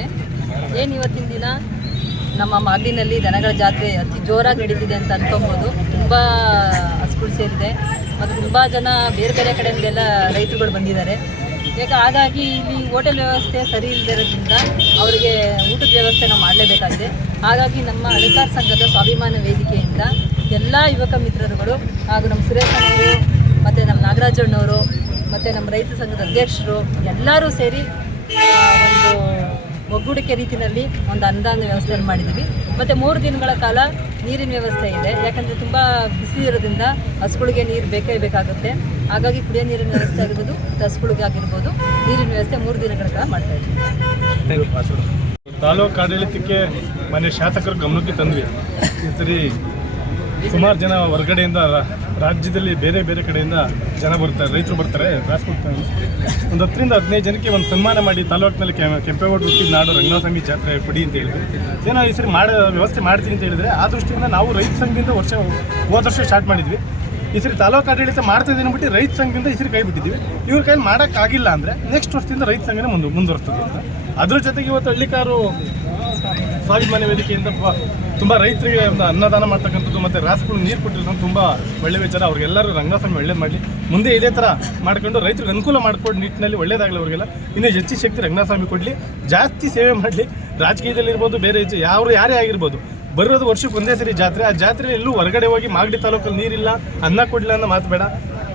ನಮಸ್ತೆ ಏನು ಇವತ್ತಿನ ದಿನ? ನಮ್ಮ ಮಾಗಡಿನಲ್ಲಿ ದನಗಳ ಜಾತ್ರೆ ಅತಿ ಜೋರಾಗಿ ನಡೀತಿದೆ ಅಂತ ಅನ್ಕೊಬೋದು. ತುಂಬ ಹಸುಗಳು ಸೇರಿದೆ. ಮತ್ತು ತುಂಬ ಜನ ಬೇರೆ ಬೇರೆ ಕಡೆಯಿಂದೆಲ್ಲ ರೈತರುಗಳು ಬಂದಿದ್ದಾರೆ. ಯಾಕೆ ಹಾಗಾಗಿ ಇಲ್ಲಿ ಹೋಟೆಲ್ ವ್ಯವಸ್ಥೆ ಸರಿ ಇಲ್ಲದಿರೋದ್ರಿಂದ ಅವರಿಗೆ ಊಟದ ವ್ಯವಸ್ಥೆ ನಾವು ಮಾಡಲೇಬೇಕಾಗಿದೆ. ಹಾಗಾಗಿ ನಮ್ಮ ಅಧಿಕಾರ ಸಂಘದ ಸ್ವಾಭಿಮಾನ ವೇದಿಕೆಯಿಂದ ಎಲ್ಲ ಯುವಕ ಮಿತ್ರರುಗಳು ಹಾಗೂ ನಮ್ಮ ಸುರೇಶಣ್ಣವರು ಮತ್ತು ನಮ್ಮ ನಾಗರಾಜಣ್ಣವರು ಮತ್ತು ನಮ್ಮ ರೈತ ಸಂಘದ ಅಧ್ಯಕ್ಷರು ಎಲ್ಲರೂ ಸೇರಿ ಒಗ್ಗೂಡಿಕೆ ರೀತಿಯಲ್ಲಿ ಒಂದು ಅನುದಾನ ವ್ಯವಸ್ಥೆಯನ್ನು ಮಾಡಿದ್ದೀವಿ. ಮತ್ತು ಮೂರು ದಿನಗಳ ಕಾಲ ನೀರಿನ ವ್ಯವಸ್ಥೆ ಇದೆ. ಯಾಕಂದರೆ ತುಂಬ ಬಿಸಿ ಇರೋದ್ರಿಂದ ಹಸುಗಳಿಗೆ ನೀರು ಬೇಕೇ ಬೇಕಾಗುತ್ತೆ. ಹಾಗಾಗಿ ಕುಡಿಯೋ ನೀರಿನ ವ್ಯವಸ್ಥೆ ಆಗಿರ್ಬೋದು ಹಸುಗಳಿಗೆ ಆಗಿರ್ಬೋದು ನೀರಿನ ವ್ಯವಸ್ಥೆ ಮೂರು ದಿನಗಳ ಕಾಲ ಮಾಡ್ತಾ ಇದ್ದೀವಿ. ತಾಲೂಕು ಆಡಳಿತಕ್ಕೆ ಮನೆ ಶಾಸಕರು ಗಮನಕ್ಕೆ ತಂದ್ವಿ. ಸರಿ ಸುಮಾರು ಜನ ಹೊರಗಡೆಯಿಂದ ರಾಜ್ಯದಲ್ಲಿ ಬೇರೆ ಬೇರೆ ಕಡೆಯಿಂದ ಜನ ಬರ್ತಾರೆ, ರೈತರು ಬರ್ತಾರೆ ರಾಜ್ಕೋಟ್ ಒಂದು ಹತ್ತರಿಂದ ಹದಿನೈದು ಜನಕ್ಕೆ ಒಂದು ಸನ್ಮಾನ ಮಾಡಿ ತಾಲೂಕಿನಲ್ಲಿ ಕೆಂಪೇಗೌಡ ಹುಟ್ಟಿದ ನಾಡು ರಂಗನಾಥಸ್ವಾಮಿ ಜಾತ್ರೆ ಕೊಡಿ ಅಂತ ಹೇಳಿದ್ರು. ಏನೋ ಈ ಸರಿ ಮಾಡೋ ವ್ಯವಸ್ಥೆ ಮಾಡ್ತೀನಿ ಅಂತ ಹೇಳಿದ್ರೆ ಆ ದೃಷ್ಟಿಯಿಂದ ನಾವು ರೈತ ಸಂಘದಿಂದ ವರ್ಷ ಹೋದ ವರ್ಷ ಸ್ಟಾರ್ಟ್ ಮಾಡಿದ್ವಿ. ಈ ಸರಿ ತಾಲೂಕು ಆಡಳಿತ ಮಾಡ್ತಾ ಇದೀನಿ ಬಿಟ್ಟು ರೈತ ಸಂಘದಿಂದ ಈ ಸರಿ ಕೈ ಬಿಟ್ಟಿದ್ದೀವಿ ಇವ್ರ ಕೈಲಿ ಮಾಡೋಕ್ಕಾಗಿಲ್ಲ ಅಂದರೆ ನೆಕ್ಸ್ಟ್ ವರ್ಷದಿಂದ ರೈತ ಸಂಘನೇ ಮುಂದೆ ಮುಂದುವರ್ತದೆ ಅಂತ. ಅದ್ರ ಜೊತೆಗೆ ಇವತ್ತು ಹಳ್ಳಿಕಾರು ಸ್ವಾಭಿಮಾನ ವೇದಿಕೆಯಿಂದ ತುಂಬ ರೈತರಿಗೆ ಅನ್ನದಾನ ಮಾಡ್ತಕ್ಕಂಥದ್ದು ಮತ್ತು ರಾಸುಗಳು ನೀರು ಕೊಟ್ಟಿರೋದು ತುಂಬ ಒಳ್ಳೆ ವಿಚಾರ. ಅವ್ರಿಗೆಲ್ಲರೂ ರಂಗಸ್ವಾಮಿ ಒಳ್ಳೇದು ಮಾಡಲಿ. ಮುಂದೆ ಇದೇ ಥರ ಮಾಡ್ಕೊಂಡು ರೈತರಿಗೆ ಅನುಕೂಲ ಮಾಡ್ಕೊಂಡು ನಿಟ್ಟಿನಲ್ಲಿ ಒಳ್ಳೇದಾಗಲಿ ಅವರಿಗೆಲ್ಲ. ಇನ್ನೂ ಹೆಚ್ಚು ಶಕ್ತಿ ರಂಗಸ್ವಾಮಿ ಕೊಡಲಿ. ಜಾಸ್ತಿ ಸೇವೆ ಮಾಡಲಿ. ರಾಜಕೀಯದಲ್ಲಿ ಇರ್ಬೋದು ಬೇರೆ ಯಾರು ಯಾರೇ ಆಗಿರ್ಬೋದು. ಬರೋದು ವರ್ಷಕ್ಕೆ ಒಂದೇ ಸರಿ ಜಾತ್ರೆ. ಆ ಜಾತ್ರೆ ಎಲ್ಲೂ ಹೊರಗಡೆ ಹೋಗಿ ಮಾಗಡಿ ತಾಲೂಕಲ್ಲಿ ನೀರಿಲ್ಲ, ಅನ್ನ ಕೊಡಲಿಲ್ಲ ಅನ್ನೋ ಮಾತು ಬೇಡ.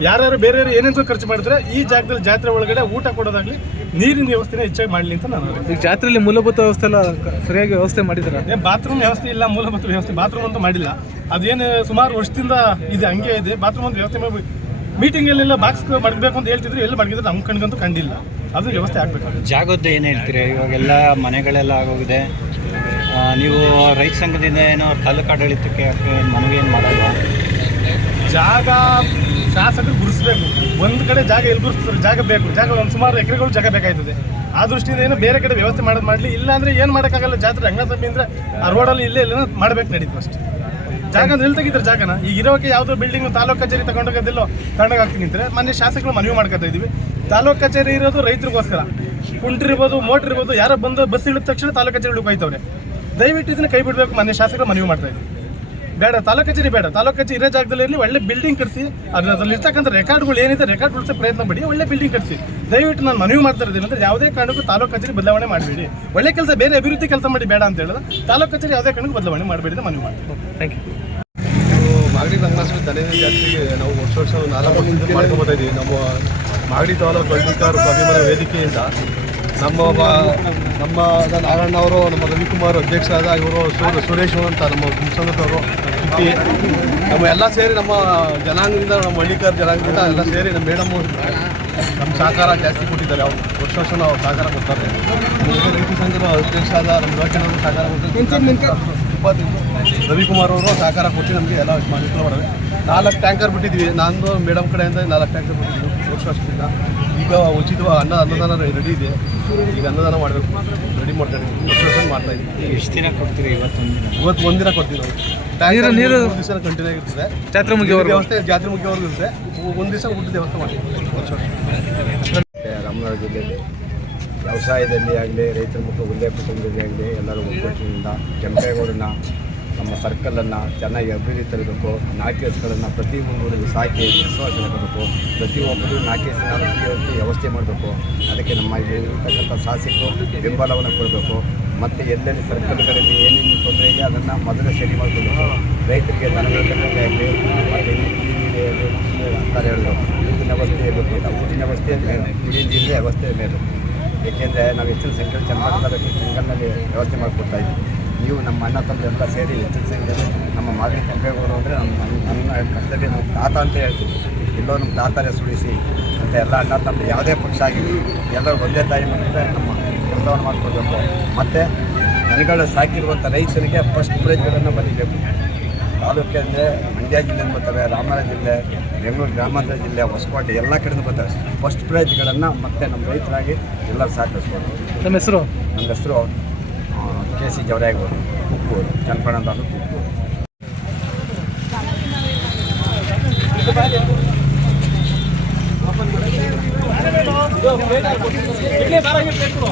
ಯಾರ್ಯಾರು ಬೇರೆಯವರು ಏನೇನೋ ಖರ್ಚು ಮಾಡಿದ್ರೆ ಈ ಜಾಗದಲ್ಲಿ ಜಾತ್ರೆ ಒಳಗಡೆ ಊಟ ಕೊಡೋದಾಗ್ಲಿ ನೀರಿನ ವ್ಯವಸ್ಥೆನೇ ಹೆಚ್ಚಾಗಿ ಮಾಡಲಿ ಅಂತ ನಾನು ಈಗ ಜಾತ್ರೆಯಲ್ಲಿ ಮೂಲಭೂತ ವ್ಯವಸ್ಥೆ ಎಲ್ಲ ಕ- ಸರಿಯಾಗಿ ವ್ಯವಸ್ಥೆ ಮಾಡಿದಾರೆ? ಏನ್ ಬಾತ್ರೂಮ್ ವ್ಯವಸ್ಥೆ ಇಲ್ಲ ಮೂಲಭೂತ ವ್ಯವಸ್ಥೆ. ಬಾತ್ರೂಮ್ ಅಂತೂ ಮಾಡಿಲ್ಲ. ಅದೇನು ಸುಮಾರು ವರ್ಷದಿಂದ ಇದೆ ಹಂಗೆ ಇದೆ. ಬಾತ್ರೂಮ್ ಒಂದು ವ್ಯವಸ್ಥೆ ಮಾಡಿ ಮೀಟಿಂಗಲ್ಲೆಲ್ಲ ಬಾಕ್ಸ್ ಮಾಡಬೇಕು ಅಂತ ಹೇಳ್ತಿದ್ರು. ಎಲ್ಲಿ ಮಡಗಿದ್ರೆ ನಮ್ಮ ಕಣ್ಗಂತೂ ಕಂಡಿಲ್ಲ. ಅದು ವ್ಯವಸ್ಥೆ ಆಗಬೇಕು ಜಾಗದ್ದು ಏನು ಹೇಳ್ತೀರಿ? ಇವಾಗೆಲ್ಲ ಮನೆಗಳೆಲ್ಲ ಆಗೋಗಿದೆ. ಆ, ನೀವು ರೈತ ಸಂಘದಿಂದ ಏನೋ ತಾಲೂಕು ಆಡಳಿತಕ್ಕೆ ಮನವಿ ಏನು ಮಾಡಲ್ವಾ? ಜಾಗ ಶಾಸಕರು ಗುರುಸ್ಬೇಕು ಒಂದು ಕಡೆ ಜಾಗ ಎಲ್ಲಿ ಗುರುಸ್ತಾರೆ ಜಾಗ ಬೇಕು. ಜಾಗ ಒಂದು ಸುಮಾರು ಎಕರೆಗಳು ಜಾಗ ಬೇಕಾಯ್ತದೆ. ಆ ದೃಷ್ಟಿಯಿಂದ ಏನು ಬೇರೆ ಕಡೆ ವ್ಯವಸ್ಥೆ ಮಾಡೋದು ಮಾಡಲಿ. ಇಲ್ಲ ಅಂದ್ರೆ ಏನು ಮಾಡೋಕ್ಕಾಗಲ್ಲ? ಜಾತ್ರೆ ರಂಗಸಭೆ ಅಂದ್ರೆ ಆ ರೋಡಲ್ಲಿ ಇಲ್ಲೇ ಇಲ್ಲ ಮಾಡ್ಬೇಕು ನಡೀತು ಅಷ್ಟೇ. ಜಾಗ ಎಲ್ಲಿ ಜಾಗನ? ಈಗ ಇರೋಕೆ ಯಾವುದೋ ಬಿಲ್ಡಿಂಗ್ ತಾಲೂಕು ಕಚೇರಿ ತಗೊಂಡೋಗೋದಿಲ್ಲೋ ತಗೊಂಡೋಗಿ ಹಾಕ್ತೀನಿ ಅಂತಾರೆ. ಮೊನ್ನೆ ಶಾಸಕರು ಮನವಿ ಮಾಡ್ಕೊತಾ ಇದ್ದೀವಿ ತಾಲೂಕು ಕಚೇರಿ ಇರೋದು ರೈತರಿಗೋಸ್ಕರ. ಕುಂಟ್ರಿರ್ಬೋದು ಮೋಟ್ರ್ ಇರ್ಬೋದು, ಯಾರೋ ಬಂದು ಬಸ್ ಇಳಿದ ತಕ್ಷಣ ತಾಲೂಕು ಕಚೇರಿ ಹೋಗ್ತಾವ್ರೆ. ದಯವಿಟ್ಟು ಇದನ್ನ ಕೈ ಬಿಡಬೇಕು, ಮೊನ್ನೆ ಶಾಸಕರು ಮನವಿ ಮಾಡ್ತಾ ಇದ್ದೀವಿ ಬೇಡ ತಾಲೂಕು ಕಚೇರಿ ಬೇಡ. ತಾಲೂಕು ಕಚೇರಿ ಇರೋ ಜಾಗದಲ್ಲಿ ಇರಲಿ ಒಳ್ಳೆ ಬಿಲ್ಡಿಂಗ್ ಕಟ್ಸಿ. ಅದರಲ್ಲಿ ಇರ್ತಕ್ಕಂಥ ರೆಕಾರ್ಡ್ಗಳು ಏನಿದೆ ರೆಕಾರ್ಡ್ ಉಳಿಸೋ ಪ್ರಯತ್ನ ಮಾಡಿ ಒಳ್ಳೆ ಬಿಲ್ಡಿಂಗ್ ಕಟ್ಸಿ. ದಯವಿಟ್ಟು ನಾನು ಮನವಿ ಮಾಡ್ತಾ ಇರೋದಿಲ್ಲ ಅಂದ್ರೆ ಯಾವುದೇ ಕಾರಣಕ್ಕೂ ತಾಲೂಕು ಕಚೇರಿ ಬದಲಾವಣೆ ಮಾಡಬೇಡಿ. ಒಳ್ಳೆ ಕೆಲಸ ಬೇರೆ ಅಭಿವೃದ್ಧಿ ಕೆಲಸ ಮಾಡಿ ಬೇಡ ಅಂತ ಹೇಳಿದ್ರೆ ತಾಲೂಕು ಕಚೇರಿ ಯಾವುದೇ ಕಾರಣಕ್ಕೂ ಬದಲಾವಣೆ ಮಾಡಬೇಡಿ ಅಂತ ಮನವಿ ಮಾಡ್ತೀನಿ. ಥ್ಯಾಂಕ್ ಯು ಮಾಗಡಿ ರಂಗನಾಥಸ್ವಾಮಿ ದನದ ಜಾತ್ರೆಗೆ ನಾವು ವರ್ಷ ವರ್ಷ ನಾಲ್ಕು ಇದ್ದೀವಿ ನಮ್ಮ ಮಾಗಡಿ ತಾಲೂಕು ಅಧಿಕಾರ ಅಭಿಮಾನ ವೇದಿಕೆಯಿಂದ ನಮ್ಮ ಒಬ್ಬ ನಮ್ಮ ನಾರಾಯಣ ಅವರು ನಮ್ಮ ರವಿಕುಮಾರ್ ಅಧ್ಯಕ್ಷರಾದ ಇವರು ಸೂರ್ ಸುರೇಶ್ ಅಂತ ನಮ್ಮ ಕಿಟ್ಟಿ ನಮ್ಮ ಎಲ್ಲ ಸೇರಿ ನಮ್ಮ ಜನಾಂಗದಿಂದ ನಮ್ಮ ಹಳ್ಳಿಕಾರ ಜನಾಂಗದಿಂದ ಎಲ್ಲ ಸೇರಿ ನಮ್ಮ ಮೇಡಮ್ ನಮ್ಮ ಸಹಕಾರ ಜಾಸ್ತಿ ಕೊಟ್ಟಿದ್ದಾರೆ ಅವರು. ವರ್ಷ ವರ್ಷ ನಾವು ಸಹಕಾರ ಕೊಡ್ತಾರೆ. ರೈತ ಸಂಘದ ಅಧ್ಯಕ್ಷರಾದ ನಮ್ಮ ಯೋಚನೆ ಸಹಕಾರ ಕೊಟ್ಟಿದ್ದಾರೆ. ಉಪಾಧ್ಯಕ್ಷರು ರವಿಕುಮಾರ್ ಅವರು ಸಹಕಾರ ಕೊಟ್ಟು ನಮಗೆ ಎಲ್ಲ ಮಾಡಿದ್ರು ಮಾಡಿದೆ ನಾಲ್ಕು ಟ್ಯಾಂಕರ್ ಬಿಟ್ಟಿದ್ವಿ. ನಾನು ಮೇಡಮ್ ಕಡೆಯಿಂದ ನಾಲ್ಕು ಟ್ಯಾಂಕರ್ ಬಿಟ್ಟಿದ್ವಿ. ವರ್ಷ ವರ್ಷದಿಂದ ಈಗ ಉಚಿತವಾಗಿ ಅನ್ನ ಅನ್ನದಾನ ರೆಡಿ ಇದೆ. ಈಗ ಅನ್ನದಾನ ಮಾಡಬೇಕು. ರೆಡಿ ಮಾಡ್ತಾ ಇದ್ದೀವಿ ವರ್ಷ ವರ್ಷ ಮಾಡ್ತಾ ಇದ್ದೀವಿ. ಎಷ್ಟು ದಿನ ಕೊಡ್ತೀರಿ ಇವತ್ತೊಂದು ದಿನ? ಇವತ್ತು ಒಂದಿನ ಕೊಡ್ತೀವಿ ನಾವು. ನೀರು- ನೀರು- ದಿವಸ ಕಂಟಿನ್ಯೂ ಆಗಿರ್ತದೆ. ಜಾತ್ರೆ ಮುಖ್ಯ ವ್ಯವಸ್ಥೆ ಜಾತ್ರೆ ಮುಖ್ಯವಾಗಿ ಇರುತ್ತೆ. ಒಂದು ದಿವಸ ಊಟದ ವ್ಯವಸ್ಥೆ ಮಾಡ್ತೀವಿ ವರ್ಷ ವರ್ಷ ರಾಮನಗರ ಜಿಲ್ಲೆಯಲ್ಲಿ ವ್ಯವಸಾಯದಲ್ಲಿ ಆಗಲಿ ರೈತರ ಮುಖ ಒಂದೇ ಕುಟುಂಬದಲ್ಲಿ ಆಗಲಿ ಎಲ್ಲರೂ ಒಗ್ಗಟ್ಟಿನಿಂದ ಕೆಂಪೇಗೌಡನ ನಮ್ಮ ಸರ್ಕಲನ್ನು ಚೆನ್ನಾಗಿ ಅಭಿವೃದ್ಧಿ ತರಬೇಕು ನಾಕೇಸ್ಗಳನ್ನು ಪ್ರತಿ ಮುಂದೂರಿಗೆ ಸಾಕಿ ವಿಶ್ವಾಸ ಮಾಡಬೇಕು ಪ್ರತಿಯೊಬ್ಬರು ನಾಕೇಸಿನ ವ್ಯವಸ್ಥೆ ಮಾಡಬೇಕು. ಅದಕ್ಕೆ ನಮ್ಮ ಇಲ್ಲಿರ್ತಕ್ಕಂಥ ಶಾಸಕರು ಬೆಂಬಲವನ್ನು ಕೊಡಬೇಕು. ಮತ್ತು ಎಲ್ಲೆಲ್ಲಿ ಸರ್ಕಲ್ಗಳಲ್ಲಿ ಏನೇನು ತೊಂದರೆ ಇದೆ ಅದನ್ನು ಮೊದಲು ಸರಿ ಮಾಡಬೇಕು ರೈತರಿಗೆ ಆಗಲಿ, ಮತ್ತು ಅಂತ ಹೇಳಿದ್ರು ಊರಿನ ವ್ಯವಸ್ಥೆ ಇರಬೇಕು. ಊರಿನ ವ್ಯವಸ್ಥೆ ಮೇಲೆ ಕುಡಿಯ ನೀರಿನ ವ್ಯವಸ್ಥೆ ಮೇಲೆ. ಏಕೆಂದರೆ ನಾವು ಹೆಚ್ಚಿನ ಸಂಖ್ಯೆ ಚೆನ್ನಾಗಿ ಜಂಗಲ್ನಲ್ಲಿ ವ್ಯವಸ್ಥೆ ಮಾಡಿಕೊಡ್ತಾ ಇದ್ದೀವಿ. ನೀವು ನಮ್ಮ ಅಣ್ಣ ತಂದೆ ಎಲ್ಲ ಸೇರಿ ಸಂಖ್ಯೆಯಲ್ಲಿ ನಮ್ಮ ಮಾಗಡಿ ಕೆಂಪೇಗೌಡರು ಅಂದರೆ ನಮ್ಮ ನನ್ನ ನನ್ನ ಕಷ್ಟದಲ್ಲಿ ನಮ್ಮ ತಾತ ಅಂತ ಹೇಳ್ತೀವಿ ಎಲ್ಲೋ ನಮ್ಮ ತಾತಾರೆ ಸುಳಿಸಿ ಮತ್ತು ಎಲ್ಲ ಅಣ್ಣ ತಂದೆ ಯಾವುದೇ ಪಕ್ಷ ಆಗಿರಲಿ ಎಲ್ಲರೂ ಒಂದೇ ತಾಯಿ ಮಕ್ಕಳಿಗೆ ನಮ್ಮ ಕೆಲಸವನ್ನು ಮಾಡಿಕೊಡ್ಬೇಕು ಮತ್ತು ನನಗಳು ಸಾಕಿರುವಂಥ ರೈತರಿಗೆ ಫಸ್ಟ್ ಪ್ರೈಜ್ಗಳನ್ನು ಬರೀಬೇಕು. ತಾಲೂಕೆ ಅಂದರೆ ಮಂಡ್ಯ ಜಿಲ್ಲೆಯಿಂದ ಬರ್ತವೆ ರಾಮನಗರ ಜಿಲ್ಲೆ ಬೆಂಗಳೂರು ಗ್ರಾಮಾಂತರ ಜಿಲ್ಲೆ ಹೊಸಕೋಟೆ ಎಲ್ಲ ಕಡೆಯಿಂದ ಬರ್ತವೆ. ಫಸ್ಟ್ ಪ್ರೈಜ್ಗಳನ್ನು ಮತ್ತೆ ನಮ್ಮ ರೈತರಾಗಿ ಎಲ್ಲರೂ ಸಾಕಿಸ್ಬೋದು ನಮ್ಮ ಹೆಸರು? ನಮ್ಮ ಹೆಸರು చేసి జవరాయగూడ ఉప్పు జనపడం దాకా ఉప్పు ఇట్లే బాగా పెట్టుకో